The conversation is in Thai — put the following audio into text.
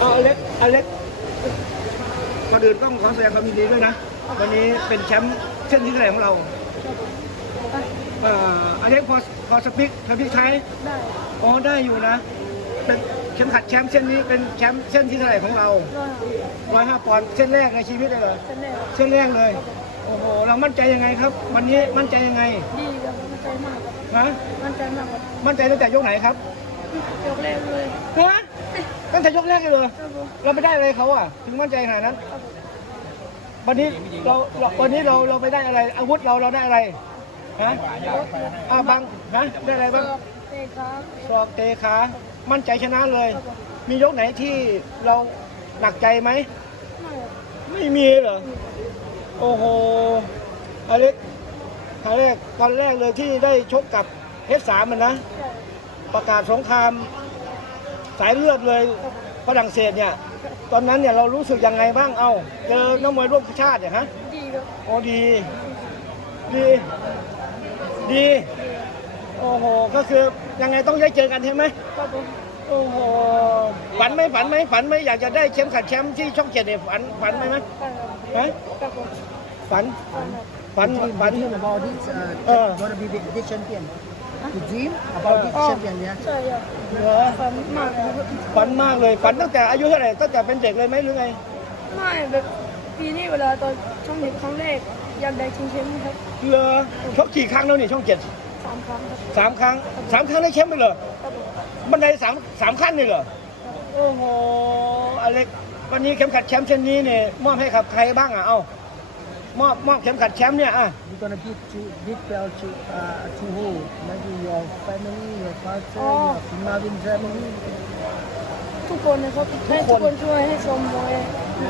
เอาอเล็กอเล็กก่อนอื่นต้องขอแสดงความยินดีด้วยนะ วันนี้เป็นแชมป์เส้นที่เท่าไหร่ของเราเอ่ออเล็กพอพอสปิกพอพี่ใช้ได้อ๋อได้อยู่นะ เป็นเข็มขัดแชมป์เส้นนี้เป็นแชมป์เส้นที่เท่าไหร่ของเราร้อยห้าร้อยห้าปอนด์เส้นแรกในชีวิตเลยเหรอเส้นแรกเส้นแรกเลย โอ้โห เรามั่นใจยังไงครับ วันนี้มั่นใจยังไงดีครับมั่นใจมากครับฮะ มั่นใจมากครับมั่นใจตั้งแต่ยกไหนครับยกแรกเลยฮะ ตั้งแต่ยกแรกเลยเหรอครับผมเราไม่ได้อะไรเขาอะ ถึงมั่นใจขนาดนั้นครับผมวันนี้เราเราวันนี้เราเราไปได้อะไร อาวุธเราเราได้อะไรฮะอ้าวบังฮะได้อะไรบ้างเตะครับศอกเตะขามั่นใจชนะเลยครับผมมียกไหนที่เราหนักใจไหมไม่ครับไม่มีเหรอโอ้โหอเล็กอเล็กตอนแรกเลยที่ได้ชกกับเฮสามมันนะใช่ประกาศสงคราม สายเลือดเลยฝรั่งเศสเนี่ย ตอนนั้นเนี่ยเรารู้สึกยังไงบ้างเอ้าเจอนักมวยร่วมชาติเนี่ยฮะดีครับโอ้ดี ดี ดีโอ้โหก็คือยังไงต้องได้เจอกันใช่ไหมครับผมโอ้โหฝันไหมฝันไหมฝันไหมอยากจะได้แชมป์ขัดแชมป์ที่ช่องเจ็ดเนี่ยฝันฝันไหมไหมใช่ครับฮะครับผมฝันใช่ครับฝัน You ฝัน dream about this, uh, Uh. gonna be the, the champion. You dream about this อ๋อ champion, yeah? ใช่ครับเหรอฝันมากเลยครับฝันมากเลยฝันตั้งแต่อายุเท่าไหร่ตั้งแต่เป็นเด็กเลยไหมหรือไง ไม่แบบปีนี้เวลาตอนช่องเด็กครั้งแรกอยากได้ชิงแชมป์ครับเหรอชกกี่ครั้งแล้วนี่ช่องเจ็ดสามครั้งครับสามครั้งสามครั้งได้แชมป์ไปเลยครับผมบันไดสามสามขั้นเลยเหรอโอ้โหอเล็กวันนี้เข็มขัดแชมป์เส้นนี้เนี่ยมอบให้กับใครบ้างอะเอ้า มอบมอบเข็มขัดแชมป์เนี่ยอะ You're gonna give to big belt to uh, to who? Maybe your family, your father, Oh. your Marvin family. ทุกคนนะครับให้ทุกคนช่วยให้ชมมวย